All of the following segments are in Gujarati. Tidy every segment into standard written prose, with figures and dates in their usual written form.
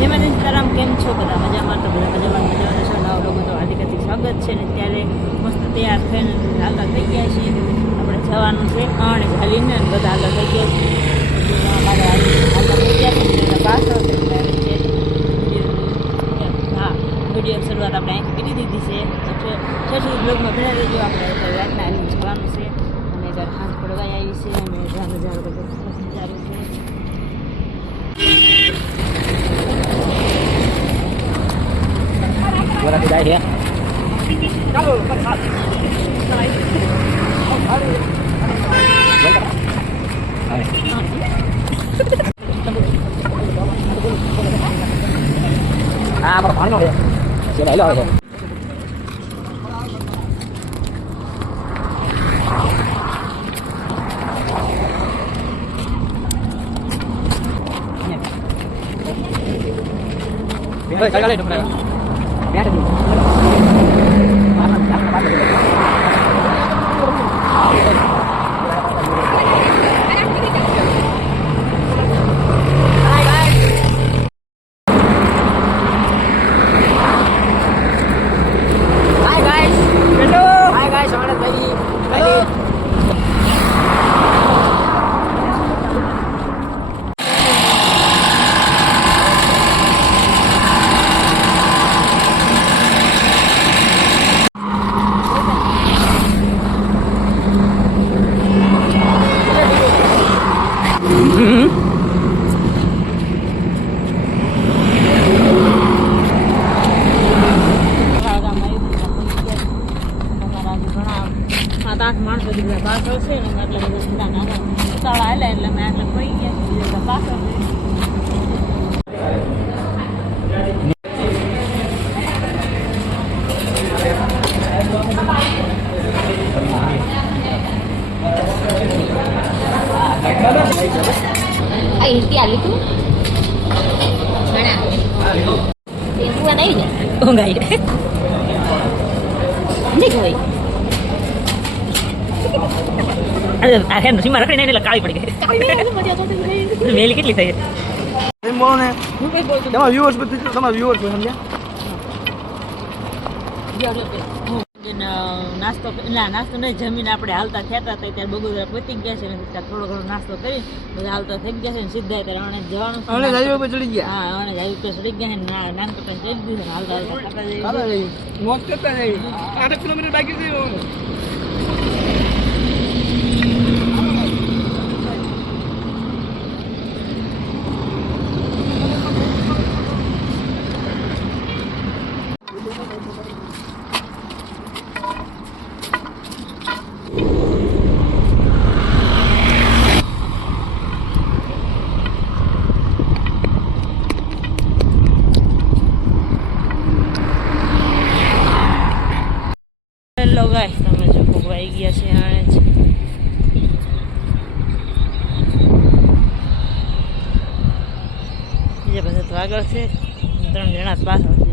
જેમાં સીતારામ કેમ છો બધા મજામાં? તો બધા મજામાં છો. નવા લોકો તો હાર્દિક સ્વાગત છે. ને ત્યારે મસ્ત તૈયાર થઈને હાલતા થઈ ગયા છીએ. આપણે જવાનું છે અને હાલીને બધા હાલતા થઈ ગયા છીએ. હાલતા થઈ ગયા છે પાછળ હા વિડીયો શરૂઆત આપણે અહીંથી કરી દીધી છે. તો છઠ્ઠી બ્લોગમાં ભેળા રહેજો. આપણે રાતના આવીને જવાનું છે અને ત્યારે હાથ પડવાઈ આવી છે અને નજારો બધો સરસ નજારો છે. Orang tidak ya. Kalau apa paling ya? Sudah lah ya. Baik, sekali dong, Bro. Biar dulu. માણસો દીકરા પાછળ છે ને એટલે બધા સીધા ઉતાળા હાલ્યા એટલે મેં એટલે પડી ગયા પાછળ ઊંઘ આવી નહીં હોય. અરે આ હે સીમા રખડી નહીં એટલે કાળી પડી ગઈ. મેલી કેટલી થઈ એમ બોલો ને તમારા વ્યુઅર્સ બધું તમારા વ્યુઅર્સ સમજ્યા નાસ્તો નહીં જમીને આપણે હાલતા થતા હતા ત્યારે બગોદરા પતી ગયા છે ને થોડો ઘણો નાસ્તો કરી બધા હાલતા થઈ ગયા છે ને સીધા ત્યારે અણે જવાનું ચડી ગયા. હા અણે જાય તો ચડી ગયા ને નાનકડા ચડી ગયું ને હાલતા હાલતા મોજ કરતા જઈ 8 કિલોમીટર બાકી છે. હેલો ગાઈસ, તમે જો ભોગવાઈ ગયા છે આણે જ બીજા બધા તો આગળ છે, 3 જણા જ પાછળ છે.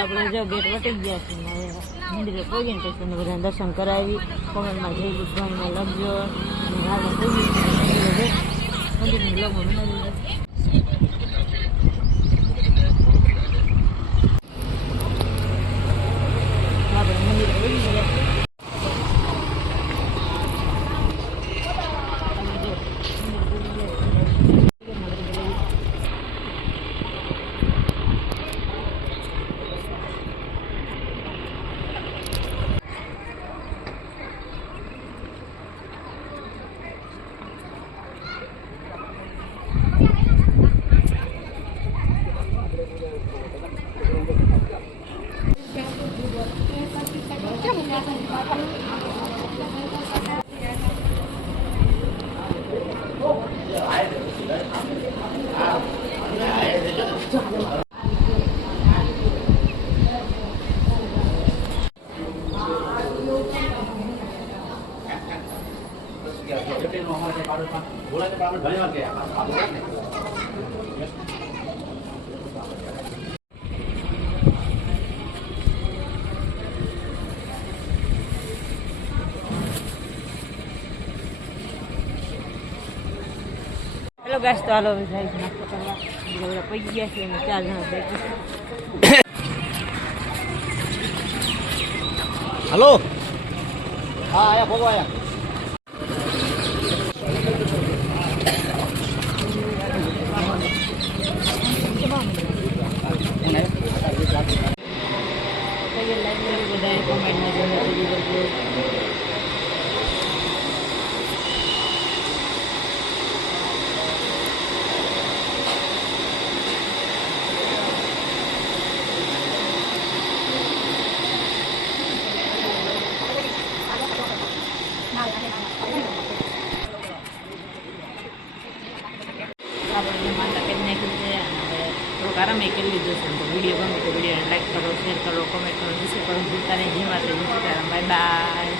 આપણે જો ગેટ વટી ગયા છે મંદિરે પહોંચીને પછી તમે બધા દર્શન કરાવી કોમેન્ટમાં જય ભગવાનમાં લખજો અને હાલમાં થઈ ગયું મંદિરની બ્લોગમાં બનાવી આપણે મંદિરે પહોંચી ગયા. ગાઈસ તો હાલો જાય છે નાસ્તો કરવા બધા પૈકી ગયા છે અને 4 જણા બેઠા હલો હા આયા ભોગો આયા બધાએ કોમેન્ટમાં જણાવી આપણે માતા કરી નાખ્યું છે અને થોડુંક આરામ કરી લીધું છે તો વિડીયો ગમે તો વિડીયોને લાઈક કરો શેર કરો કોમેન્ટ કરો ડિસ્કસ કરો ભૂલતા નહીં. જય માતાજી સીતારામ બાય બાય.